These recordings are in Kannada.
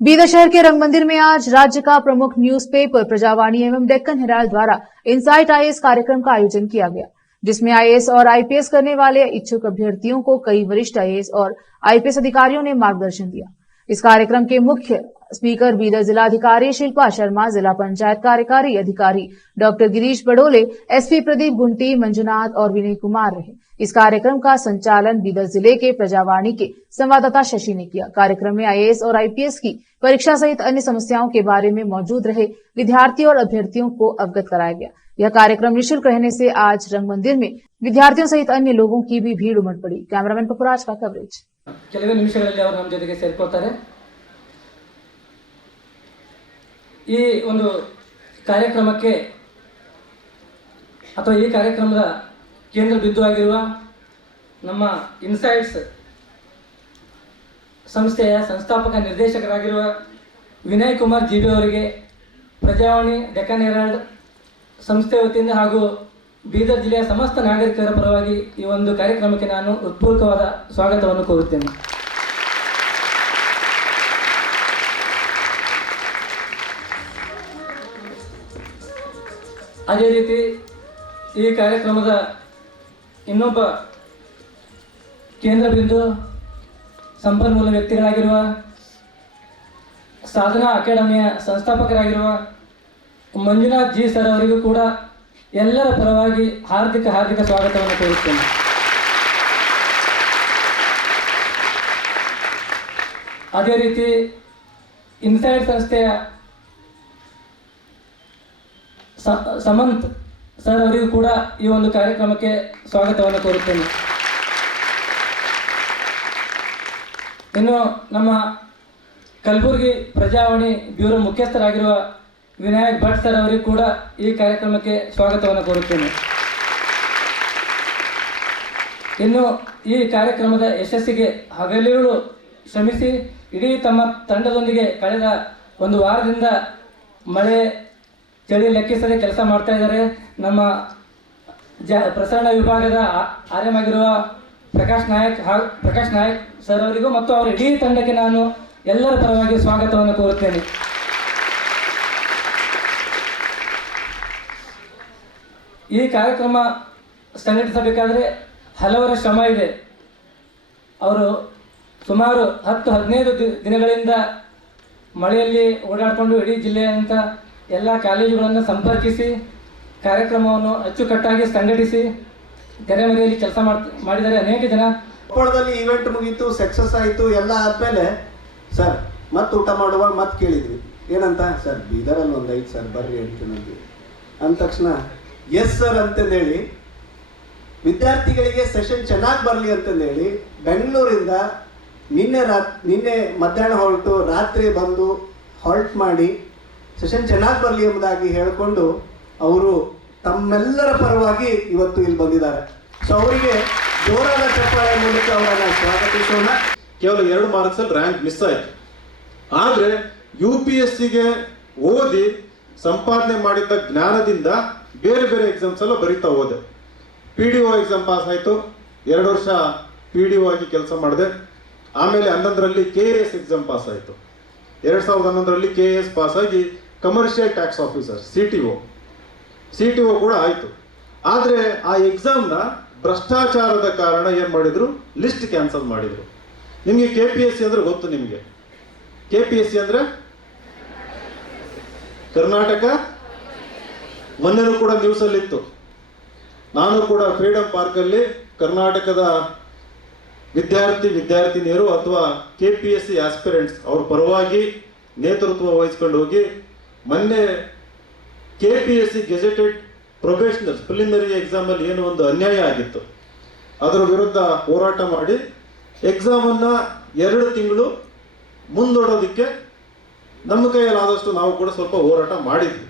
बीदर शहर के रंग मंदिर में आज राज्य का प्रमुख न्यूज़पेपर प्रजावाणी एवं डेक्कन हेराल्ड द्वारा इनसाइट आईएएस कार्यक्रम का आयोजन किया गया, जिसमें आईएएस और आईपीएस करने वाले इच्छुक अभ्यर्थियों को कई वरिष्ठ आईएएस और आईपीएस अधिकारियों ने मार्गदर्शन दिया। इस कार्यक्रम के मुख्य स्पीकर बीदर जिलाधिकारी शिल्पा शर्मा, जिला पंचायत कार्यकारी अधिकारी डॉक्टर गिरीश बडोले, एसपी प्रदीप गुंटी, मंजुनाथ और विनय कुमार रहे। इस कार्यक्रम का संचालन बीदर जिले के प्रजावाणी के संवाददाता शशि ने किया। कार्यक्रम में आईएएस और आईपीएस की परीक्षा सहित अन्य समस्याओं के बारे में मौजूद रहे विद्यार्थियों और अभ्यर्थियों को अवगत कराया गया। यह कार्यक्रम निःशुल्क रहने से आज रंग मंदिर में विद्यार्थियों सहित अन्य लोगों की भी भीड़ उमड़ पड़ी। कैमरामैन पपुराज का कवरेज। ಕೆಲವೇ ನಿಮಿಷಗಳಲ್ಲಿ ಅವರು ನಮ್ಮ ಜೊತೆಗೆ ಸೇರ್ಕೊಳ್ತಾರೆ। ಈ ಒಂದು ಕಾರ್ಯಕ್ರಮಕ್ಕೆ ಅಥವಾ ಈ ಕಾರ್ಯಕ್ರಮದ ಕೇಂದ್ರ ಬಿಂದುವಾಗಿರುವ ನಮ್ಮ ಇನ್ಸೈಟ್ಸ್ ಸಂಸ್ಥೆಯ ಸಂಸ್ಥಾಪಕ ನಿರ್ದೇಶಕರಾಗಿರುವ ವಿನಯ್ ಕುಮಾರ್ ಜಿಬಿ ಅವರಿಗೆ ಪ್ರಜಾವಾಣಿ ಡೆಕ್ಕನ್ ಹೆರಾಲ್ಡ್ ಸಂಸ್ಥೆ ವತಿಯಿಂದ ಹಾಗೂ ಬೀದರ್ ಜಿಲ್ಲೆಯ ಸಮಸ್ತ ನಾಗರಿಕರ ಪರವಾಗಿ ಈ ಒಂದು ಕಾರ್ಯಕ್ರಮಕ್ಕೆ ನಾನು ಹೃತ್ಪೂರ್ವಕವಾದ ಸ್ವಾಗತವನ್ನು ಕೋರುತ್ತೇನೆ। ಅದೇ ರೀತಿ ಈ ಕಾರ್ಯಕ್ರಮದ ಇನ್ನೊಬ್ಬ ಕೇಂದ್ರ ಬಿಂದು ಸಂಪನ್ಮೂಲ ವ್ಯಕ್ತಿಗಳಾಗಿರುವ ಸಾಧನಾ ಅಕಾಡೆಮಿಯ ಸಂಸ್ಥಾಪಕರಾಗಿರುವ ಮಂಜುನಾಥ್ ಜಿ ಸರ್ ಅವರಿಗೂ ಕೂಡ ಎಲ್ಲರ ಪರವಾಗಿ ಹಾರ್ದಿಕ ಸ್ವಾಗತವನ್ನು ಕೋರುತ್ತೇನೆ। ಅದೇ ರೀತಿ ಇನ್ಸೈಡ್ ಸಂಸ್ಥೆಯ ಸಮಂತ್ ಸರ್ ಅವರಿಗೂ ಕೂಡ ಈ ಒಂದು ಕಾರ್ಯಕ್ರಮಕ್ಕೆ ಸ್ವಾಗತವನ್ನು ಕೋರುತ್ತೇನೆ। ಇನ್ನು ನಮ್ಮ ಕಲಬುರಗಿ ಪ್ರಜಾವಾಣಿ ಬ್ಯೂರೋ ಮುಖ್ಯಸ್ಥರಾಗಿರುವ ವಿನಾಯಕ್ ಭಟ್ ಸರ್ ಅವರಿಗೂ ಕೂಡ ಈ ಕಾರ್ಯಕ್ರಮಕ್ಕೆ ಸ್ವಾಗತವನ್ನು ಕೋರುತ್ತೇನೆ। ಇನ್ನು ಈ ಕಾರ್ಯಕ್ರಮದ ಯಶಸ್ಸಿಗೆ ಹಗಲಿರುಳು ಶ್ರಮಿಸಿ ಇಡೀ ತಮ್ಮ ತಂಡದೊಂದಿಗೆ ಕಳೆದ ಒಂದು ವಾರದಿಂದ ಮಳೆ ಚಳಿ ಲೆಕ್ಕಿಸದೆ ಕೆಲಸ ಮಾಡ್ತಾ ಇದ್ದಾರೆ ನಮ್ಮ ಪ್ರಸರಣ ವಿಭಾಗದ ಆರ್ಎಂ ಆಗಿರುವ ಪ್ರಕಾಶ್ ನಾಯಕ್ ಸರ್ ಅವರಿಗೂ ಮತ್ತು ಅವರ ಇಡೀ ತಂಡಕ್ಕೆ ನಾನು ಎಲ್ಲರ ಪರವಾಗಿ ಸ್ವಾಗತವನ್ನು ಕೋರುತ್ತೇನೆ। ಈ ಕಾರ್ಯಕ್ರಮ ಸಂಘಟಿಸಬೇಕಾದರೆ ಹಲವರ ಶ್ರಮ ಇದೆ। ಅವರು ಸುಮಾರು 10-15 ದಿನಗಳಿಂದ ಮಳೆಯಲ್ಲಿ ಓಡಾಡಿಕೊಂಡು ಇಡೀ ಜಿಲ್ಲೆಯಂಥ ಎಲ್ಲ ಕಾಲೇಜುಗಳನ್ನು ಸಂಪರ್ಕಿಸಿ ಕಾರ್ಯಕ್ರಮವನ್ನು ಅಚ್ಚುಕಟ್ಟಾಗಿ ಸಂಘಟಿಸಿ ತೆರೆಮರೆಯಲ್ಲಿ ಕೆಲಸ ಮಾಡಿದ್ದಾರೆ ಅನೇಕ ಜನ। ಕೊಪ್ಪಳದಲ್ಲಿ ಈವೆಂಟ್ ಮುಗೀತು, ಸಕ್ಸಸ್ ಆಯಿತು, ಎಲ್ಲ ಆದಮೇಲೆ ಸರ್ ಮತ್ತೆ ಊಟ ಮಾಡುವಾಗ ಮತ್ತೆ ಕೇಳಿದ್ವಿ ಏನಂತ, ಸರ್ ಬೀದರಲ್ಲಿ ಒಂದು ಐದು ಸರ್ ಬರ್ರಿ ಅಂತೀವಿ ಅಂದ ತಕ್ಷಣ ಎಸ್ ಸರ್ ಅಂತಂದೇಳಿ ವಿದ್ಯಾರ್ಥಿಗಳಿಗೆ ಸೆಷನ್ ಚೆನ್ನಾಗಿ ಬರಲಿ ಅಂತಂದೇಳಿ ಬೆಂಗಳೂರಿಂದ ನಿನ್ನೆ ಮಧ್ಯಾಹ್ನ ಹೊರಟು ರಾತ್ರಿ ಬಂದು ಹಾಲ್ಟ್ ಮಾಡಿ ಸೆಷನ್ ಚೆನ್ನಾಗಿ ಬರಲಿ ಎಂಬುದಾಗಿ ಹೇಳಿಕೊಂಡು ಅವರು ತಮ್ಮೆಲ್ಲರ ಪರವಾಗಿ ಇವತ್ತು ಇಲ್ಲಿ ಬಂದಿದ್ದಾರೆ। ಸೊ ಅವರಿಗೆ ಜೋರಾದ ಚಪ್ಪಾಳೆ ಮೂಲಕ ಅವರನ್ನು ಸ್ವಾಗತಿಸೋಣ। ಕೇವಲ 2 ಮಾರ್ಕ್ಸಲ್ಲಿ ರ್ಯಾಂಕ್ ಮಿಸ್ ಆಯಿತು, ಆದರೆ UPSCಗೆ ಓದಿ ಸಂಪಾದನೆ ಮಾಡಿದ್ದ ಜ್ಞಾನದಿಂದ ಬೇರೆ ಎಕ್ಸಾಮ್ಸ್ ಎಲ್ಲ ಬರೀತಾ ಹೋದೆ। PDO ಎಕ್ಸಾಮ್ ಪಾಸ್ ಆಯಿತು, 2 ವರ್ಷ PDO ಆಗಿ ಕೆಲಸ ಮಾಡಿದೆ। ಆಮೇಲೆ 11ರಲ್ಲಿ KAS ಎಕ್ಸಾಮ್ ಪಾಸ್ ಆಯಿತು, 2011ರಲ್ಲಿ KAS ಪಾಸ್ ಆಗಿ ಕಮರ್ಷಿಯಲ್ ಟ್ಯಾಕ್ಸ್ ಆಫೀಸರ್ CTO ಕೂಡ ಆಯಿತು। ಆದರೆ ಆ ಎಕ್ಸಾಮ್ನ ಭ್ರಷ್ಟಾಚಾರದ ಕಾರಣ ಏನು ಮಾಡಿದ್ರು, ಲಿಸ್ಟ್ ಕ್ಯಾನ್ಸಲ್ ಮಾಡಿದ್ರು। ನಿಮಗೆ KPSC ಅಂದ್ರೆ ಗೊತ್ತು, ನಿಮಗೆ KPSC ಅಂದ್ರೆ ಕರ್ನಾಟಕ, ಮೊನ್ನೆನೂ ಕೂಡ ನ್ಯೂಸಲ್ಲಿತ್ತು। ನಾನು ಕೂಡ ಫ್ರೀಡಮ್ ಪಾರ್ಕಲ್ಲಿ ಕರ್ನಾಟಕದ ವಿದ್ಯಾರ್ಥಿನಿಯರು ಅಥವಾ KPSC ಆಸ್ಪಿರೆಂಟ್ಸ್ ಅವ್ರ ಪರವಾಗಿ ನೇತೃತ್ವ ವಹಿಸ್ಕೊಂಡು ಹೋಗಿ ಮೊನ್ನೆ KPSC ಗೆಜೆಟೆಡ್ ಪ್ರೊಬೇಷನರ್ಸ್ ಪ್ರಿಲಿಮಿನರಿ ಎಕ್ಸಾಮಲ್ಲಿ ಏನೋ ಒಂದು ಅನ್ಯಾಯ ಆಗಿತ್ತು, ಅದರ ವಿರುದ್ಧ ಹೋರಾಟ ಮಾಡಿ ಎಕ್ಸಾಮನ್ನು 2 ತಿಂಗಳು ಮುಂದೂಡೋದಕ್ಕೆ ನಮ್ಮ ಕೈಯಲ್ಲಾದಷ್ಟು ನಾವು ಕೂಡ ಸ್ವಲ್ಪ ಹೋರಾಟ ಮಾಡಿದ್ವಿ।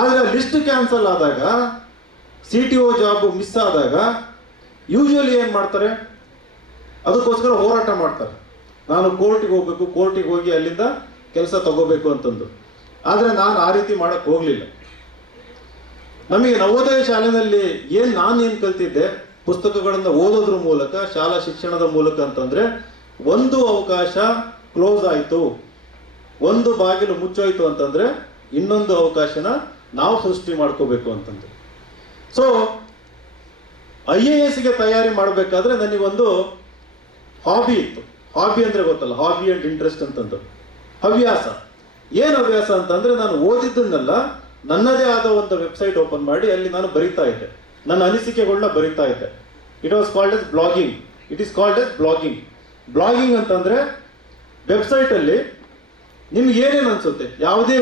ಆದರೆ ಲಿಸ್ಟ್ ಕ್ಯಾನ್ಸಲ್ ಆದಾಗ, CTO ಜಾಬ್ ಮಿಸ್ ಆದಾಗ ಯೂಶುವಲಿ ಏನು ಮಾಡ್ತಾರೆ, ಅದಕ್ಕೋಸ್ಕರ ಹೋರಾಟ ಮಾಡ್ತಾರೆ, ನಾನು ಕೋರ್ಟಿಗೆ ಹೋಗ್ಬೇಕು, ಕೋರ್ಟಿಗೆ ಹೋಗಿ ಅಲ್ಲಿಂದ ಕೆಲಸ ತಗೋಬೇಕು ಅಂತಂದು। ಆದರೆ ನಾನು ಆ ರೀತಿ ಮಾಡಕ್ಕೆ ಹೋಗಲಿಲ್ಲ। ನಮಗೆ ನವೋದಯ ಶಾಲೆಯಲ್ಲಿ ನಾನೇನು ಕಲ್ತಿದ್ದೆ, ಪುಸ್ತಕಗಳನ್ನು ಓದೋದ್ರ ಮೂಲಕ, ಶಾಲಾ ಶಿಕ್ಷಣದ ಮೂಲಕ ಅಂತಂದರೆ ಒಂದು ಅವಕಾಶ ಕ್ಲೋಸ್ ಆಯಿತು, ಒಂದು ಬಾಗಿಲು ಮುಚ್ಚೋಯ್ತು ಅಂತಂದ್ರೆ ಇನ್ನೊಂದು ಅವಕಾಶನ ನಾವು ಸೃಷ್ಟಿ ಮಾಡ್ಕೋಬೇಕು ಅಂತಂದ್ರೆ. ಸೊ IAS ಗೆ ತಯಾರಿ ಮಾಡಬೇಕಾದ್ರೆ ನನಗೊಂದು ಹಾಬಿ ಇತ್ತು. ಹಾಬಿ ಅಂದ್ರೆ ಗೊತ್ತಲ್ಲ, ಹಾಬಿ ಅಂಡ್ ಇಂಟ್ರೆಸ್ಟ್ ಅಂತಂದು, ಹವ್ಯಾಸ. ಏನು ಹವ್ಯಾಸ ಅಂತಂದ್ರೆ ನಾನು ಓದಿದ್ದನ್ನೆಲ್ಲ ನನ್ನದೇ ಆದ ಒಂದು ವೆಬ್ಸೈಟ್ ಓಪನ್ ಮಾಡಿ ಅಲ್ಲಿ ನಾನು ಬರಿತಾ ಇದ್ದೆ, ನನ್ನ ಅನಿಸಿಕೆಗಳನ್ನ ಬರಿತಾ ಇದ್ದೆ. It was called as blogging. It is called as blogging. Blogging ಅಂತಂದ್ರೆ ವೆಬ್ಸೈಟ್ ಅಲ್ಲಿ ನಿಮ್ಗೆ ಏನೇನು ಅನ್ಸುತ್ತೆ, ಯಾವುದೇ